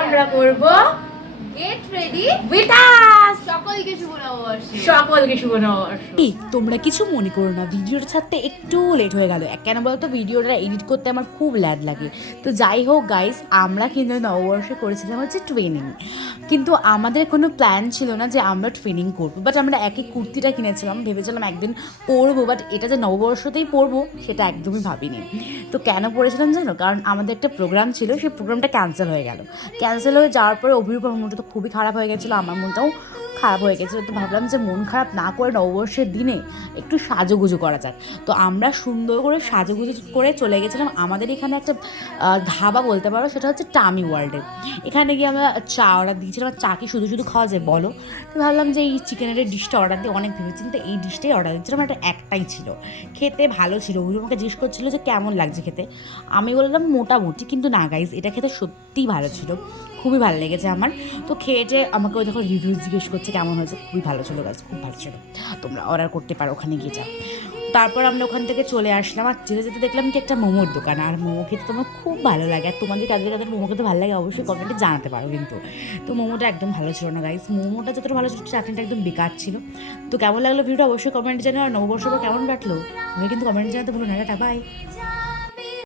আমরা করব get ready with সকলকে শুভ নববর্ষ সকলকে শুভ নববর্ষ এই তোমরা কিছু মনে করো না ভিডিওটা ছাড়তে একটু লেট হয়ে গেল। কেন বলতো ভিডিওটা এডিট করতে আমার খুব ল্যাড লাগে। তো যাই হোক গাইস আমরা কিন্তু নববর্ষে করেছিলাম হচ্ছে ট্রেনিং কিন্তু আমাদের কোনো প্ল্যান ছিল না যে আমরা ট্রেনিং করব। বাট আমরা একই কুর্তিটা কিনেছিলাম ভেবেছিলাম একদিন পরবো বাট এটা যে নববর্ষতেই পরবো সেটা একদমই ভাবিনি। তো কেন পড়েছিলাম জানো? কারণ আমাদের একটা প্রোগ্রাম ছিল সেই প্রোগ্রামটা ক্যান্সেল হয়ে গেল। ক্যান্সেল হয়ে যাওয়ার পরে অভিরূপর মনটা তো খুবই খারাপ হয়ে গেছিল আমার মনটাও খারাপ হয়ে গেছিল তো ভাবলাম যে মন খারাপ না করে নববর্ষের দিনে একটু সাজুগুজু করা যাক। তো আমরা সুন্দর করে সাজুগুজু করে চলে গেছিলাম। আমাদের এখানে একটা ধাবা বলতে পারো, সেটা হচ্ছে টামি ওয়ার্ল্ডে। এখানে গিয়ে আমরা চা অর্ডার দিয়েছিলাম চা কি শুধু শুধু খাওয়া যায় বলো? তো ভাবলাম যে এই চিকেনের ডিশটা অর্ডার দিয়ে অনেক ভেবেছিলাম তো এই ডিশটাই অর্ডার দিচ্ছিলাম একটা একটাই ছিল। খেতে ভালো ছিল। ওই আমাকে জিজ্ঞেস করছিল যে কেমন লাগছে খেতে? আমি বললাম মোটামুটি, কিন্তু না গাইজ এটা খেতে সত্যিই ভালো ছিল। খুবই ভালো লেগেছে আমার। তো খেয়ে আমাকে ওই দেখো রিভিউ জিজ্ঞেস করছে কেমন হয়েছে, খুবই ভালো ছিল গাছ খুব ভালো ছিল। তোমরা অর্ডার করতে পারো, ওখানে গিয়ে যাও। তারপর আমরা ওখান থেকে চলে আসলাম, আর যেতে যেতে দেখলাম কি একটা মোমোর দোকান, আর মোমো খেতে তোমার খুব ভালো লাগে। আর তোমাদের কাদের কাদের মোমো খেতে ভালো লাগে অবশ্যই কমেন্টে জানাতে পারো কিন্তু। তো মোমোটা একদম ভালো ছিল না গাইস মোমোটা যতটা ভালো ছিল চাটনিটা একদম বেকার ছিল। তো কেমন লাগল ভিডিওটা অবশ্যই কমেন্টে জানাও, আর নববর্ষ কেমন কাটলো? তুমি কিন্তু কমেন্টে জানাতে ভুলো না, টাটা বাই